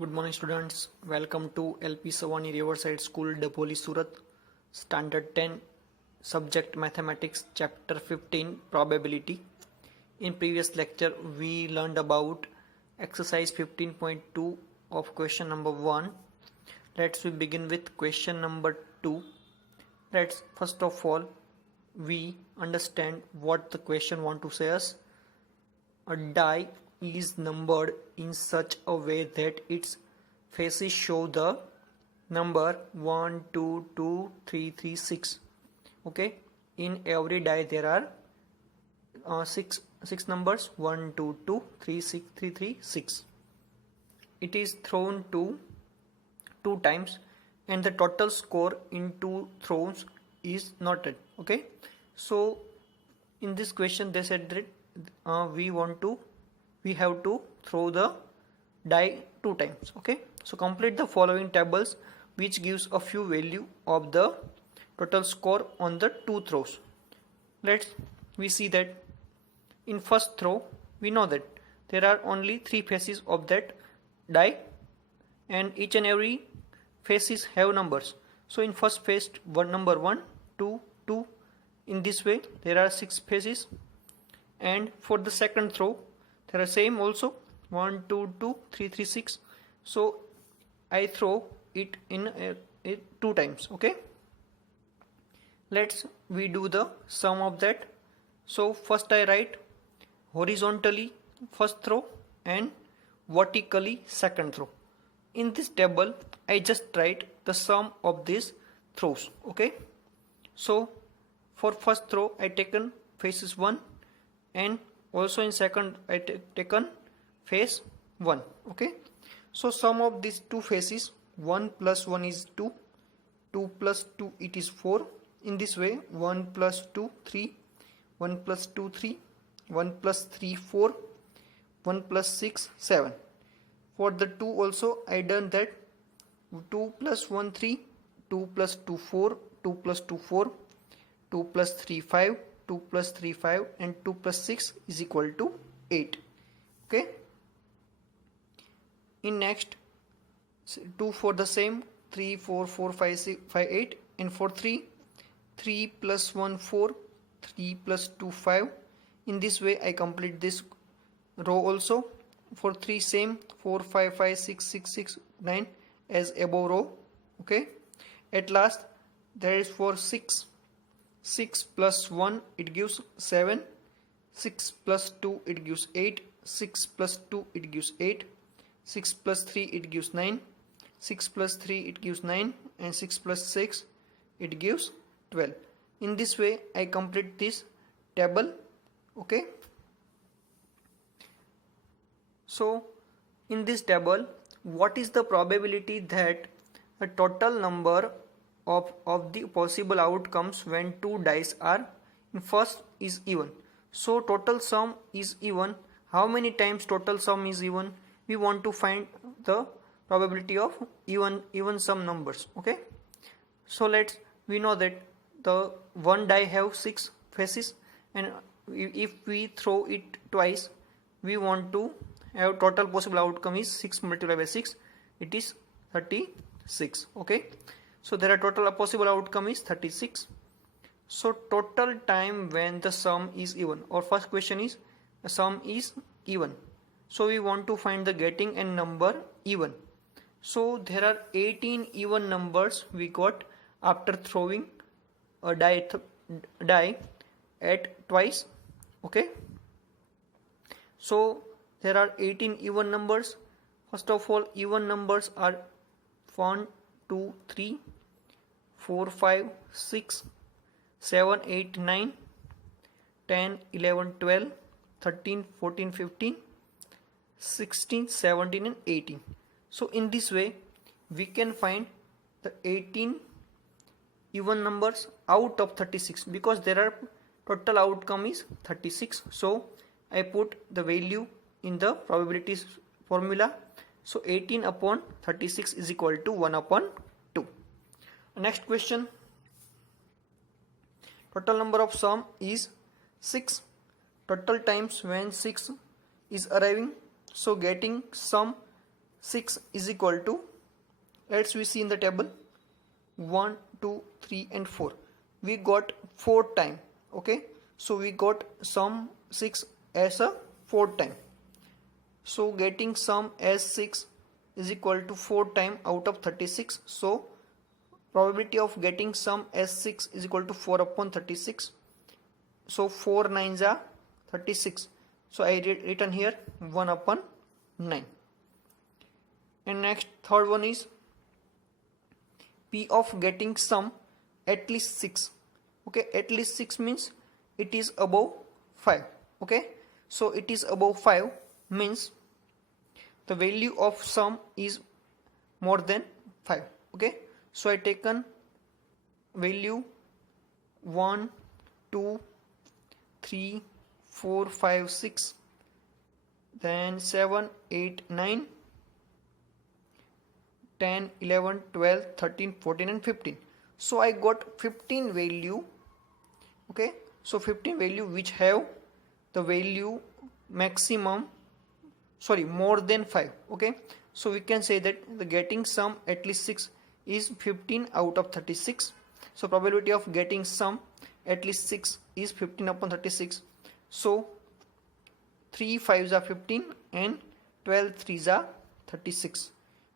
Good morning students, welcome to LP Savani Riverside School, Dapoli, Surat, Standard 10, Subject Mathematics, Chapter 15, Probability. In previous lecture, we learned about exercise 15.2 of question number 1. Let's we begin with question number 2. Let's first of all, we understand what the question want to say us. A die is numbered in such a way that its faces show the number 1, 2, 2, 3, 3, 6. Okay, in every die there are six numbers 1, 2, 2, 3, 6, 3, 3, 6. It is thrown to 2 times and the total score in 2 throws is noted. Okay, so in this question they said that we have to throw the die 2 times. Okay, so complete the following tables which gives a few value of the total score on the 2 throws. We see that in first throw we know that there are only 3 faces of that die and each and every faces have numbers. So in first face number 1, 2, 2, in this way there are 6 faces, and for the second throw there are same also 1, 2, 2, 3, 3, 6. So I throw it in 2 times. Okay, we do the sum of that. So first I write horizontally first throw and vertically second throw. In this table I just write the sum of these throws. Okay, so for first throw I taken faces 1 and also in second I taken face 1. Okay, so sum of these 2 faces, 1 plus 1 is 2, 2 plus 2 it is 4. In this way 1 plus 2 3, 1 plus 2 3, 1 plus 3 4, 1 plus 6 7. For the 2 also I done that 2 plus 1 3, 2 plus 2 4, 2 plus 2 4, 2 plus 3 5, 2 plus 3 5 and 2 plus 6 is equal to 8. Okay, in next 2 for the same 3 4 4 5 6 5 8, and for 3 plus 1 4, 3 plus 2 5. In this way I complete this row also. For 3 same 4 5 5 6 6 6 9 as above row. Okay, at last there is for 6 plus 1 it gives 7, 6 plus 2 it gives 8, 6 plus 2 it gives 8, 6 plus 3 it gives 9, 6 plus 3 it gives 9, and 6 plus 6 it gives 12. In this way I complete this table. Okay, so in this table what is the probability that a total number of the possible outcomes when 2 dice are in first is even. So total sum is even. How many times total sum is even? We want to find the probability of even sum numbers. Okay, so we know that the one die have 6 faces, and if we throw it twice we want to have total possible outcome is 6 multiplied by 6, it is 36. Okay, so there are total possible outcome is 36. So total time when the sum is even, or first question is the sum is even, so we want to find the getting and number even. So there are 18 even numbers we got after throwing a die at twice. Okay, so there are 18 even numbers. First of all, even numbers are 1 2 3 4 5 6 7 8 9 10 11 12 13 14 15 16 17 and 18. So in this way we can find the 18 even numbers out of 36, because there are total outcome is 36. So I put the value in the probabilities formula. So 18 upon 36 is equal to 1 upon 2. Next question, total number of sum is 6. Total times when 6 is arriving, so getting sum 6 is equal to, let's we see in the table, 1, 2, 3 and 4. We got 4 time. Okay, so we got sum 6 as a 4 time. So getting sum as 6 is equal to 4 time out of 36. So probability of getting sum as 6 is equal to 4 upon 36. So 4 9s are 36. So I written here 1 upon 9. And next, third one is P of getting sum at least 6. Okay, at least 6 means it is above 5. Okay, so it is above 5 means the value of sum is more than 5. Okay, so I taken value 1, 2, 3, 4, 5, 6, then 7, 8, 9, 10, 11, 12, 13, 14 and 15. So I got 15 value. Okay, so 15 value which have the value maximum, more than 5. Okay, so we can say that the getting sum at least 6 is 15 out of 36. So probability of getting sum at least 6 is 15 upon 36. So 3 5s are 15 and 12 3s are 36.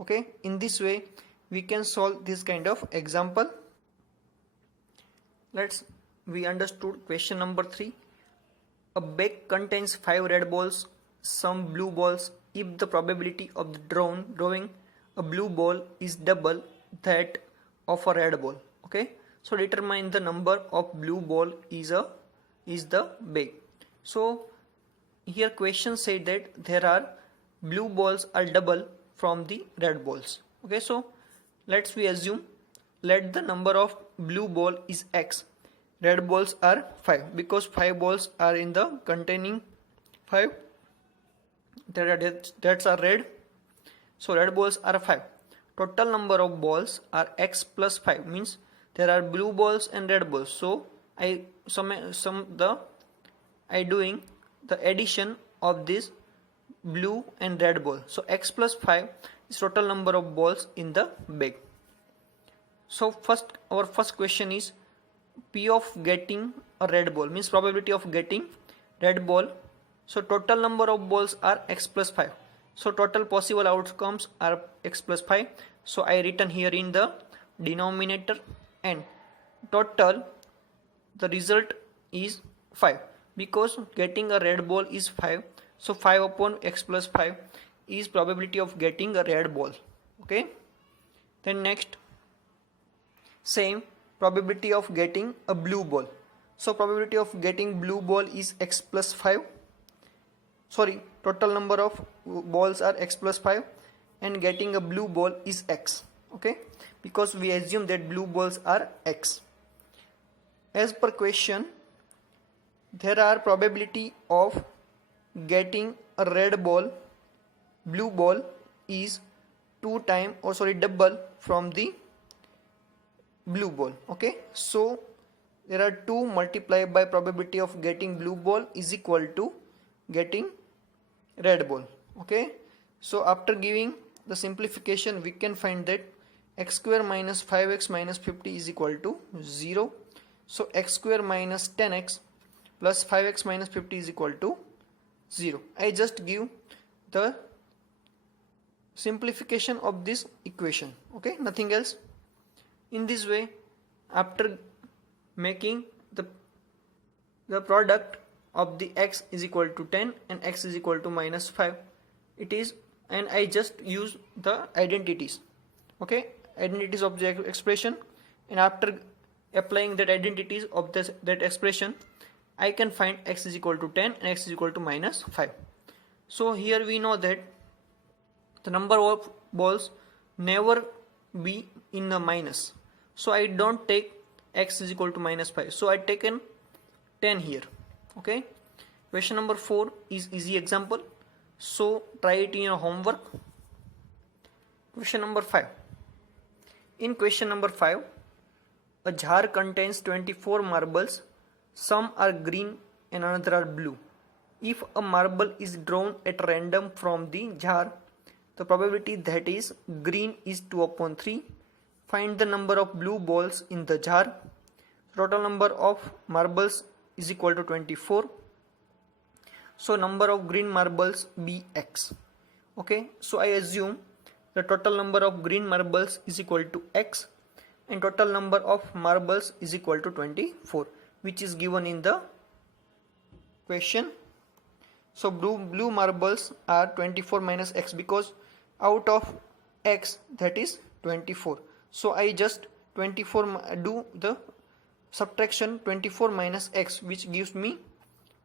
Okay, in this way we can solve this kind of example. We understood question number 3. A bag contains 5 red balls, some blue balls. If the probability of the drawing a blue ball is double that of a red ball. Okay, so determine the number of blue ball is the bag. So here question said that there are blue balls are double from the red balls. Okay, so let's we assume let the number of blue ball is x, red balls are 5 because 5 balls are in the containing 5 that's are red, so red balls are 5. Total number of balls are x plus 5 means there are blue balls and red balls. So I doing the addition of this blue and red ball. So x plus 5 is total number of balls in the bag. So our first question is P of getting a red ball means probability of getting red ball. So total number of balls are x plus 5. So total possible outcomes are x plus 5. So I written here in the denominator, and total the result is 5 because getting a red ball is 5. So 5 upon x plus 5 is probability of getting a red ball. Okay, then next, same probability of getting a blue ball. So probability of getting blue ball is x plus 5. Total number of balls are x plus 5 and getting a blue ball is x. Okay, because we assume that blue balls are x. As per question, there are probability of getting a red ball, blue ball is double from the blue ball. Okay, so there are 2 multiplied by probability of getting blue ball is equal to getting red ball. Okay, so after giving the simplification we can find that x square minus 5x minus 50 is equal to 0. So x square minus 10x plus 5x minus 50 is equal to 0. I just give the simplification of this equation. Okay, nothing else. In this way, after making the product of the x is equal to 10 and x is equal to minus 5, it is, and I just use the identities. Okay, identities of the expression, and after applying that identities of that expression, I can find x is equal to 10 and x is equal to minus 5. So here we know that the number of balls never be in the minus. So I don't take x is equal to minus 5. So I taken 10 here. Okay. Question number 4 is easy example. So try it in your homework. Question number 5. In question number 5, a jar contains 24 marbles. Some are green and another are blue. If a marble is drawn at random from the jar, the probability that is green is 2 upon 3. Find the number of blue balls in the jar. Total number of marbles is equal to 24. So number of green marbles be x. Okay, so I assume the total number of green marbles is equal to x and total number of marbles is equal to 24, which is given in the question. So blue marbles are 24 minus x, because out of x that is 24. So I just do the subtraction 24 minus x, which gives me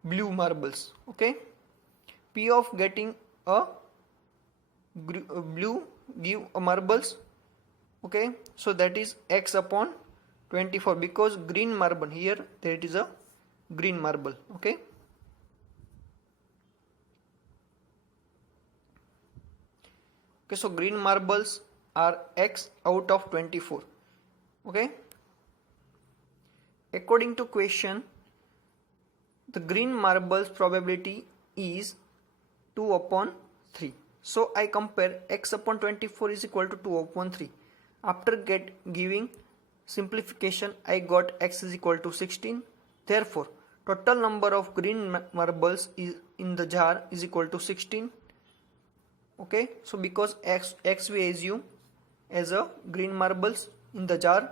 blue marbles. Okay, p of getting a blue give a marbles. Okay, so that is x upon 24, because green marble, here there it is a green marble. Okay, so green marbles are x out of 24. Okay, according to question, the green marbles probability is 2 upon 3. So I compare x upon 24 is equal to 2 upon 3. After giving simplification, I got x is equal to 16. Therefore, total number of green marbles is in the jar is equal to 16. Okay, so because x we assume as a green marbles in the jar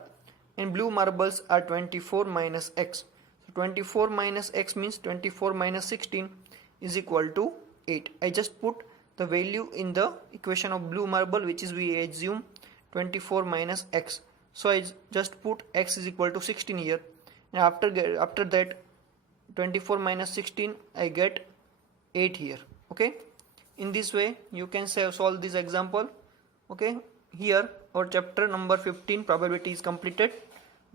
and blue marbles are 24 minus x. So 24 minus x means 24 minus 16 is equal to 8. I just put the value in the equation of blue marble, which is we assume 24 minus x. So I just put x is equal to 16 here, and after that 24 minus 16 I get 8 here. Okay, in this way you can solve this example. Okay, here our chapter number 15 probability is completed.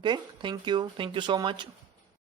Okay, thank you so much.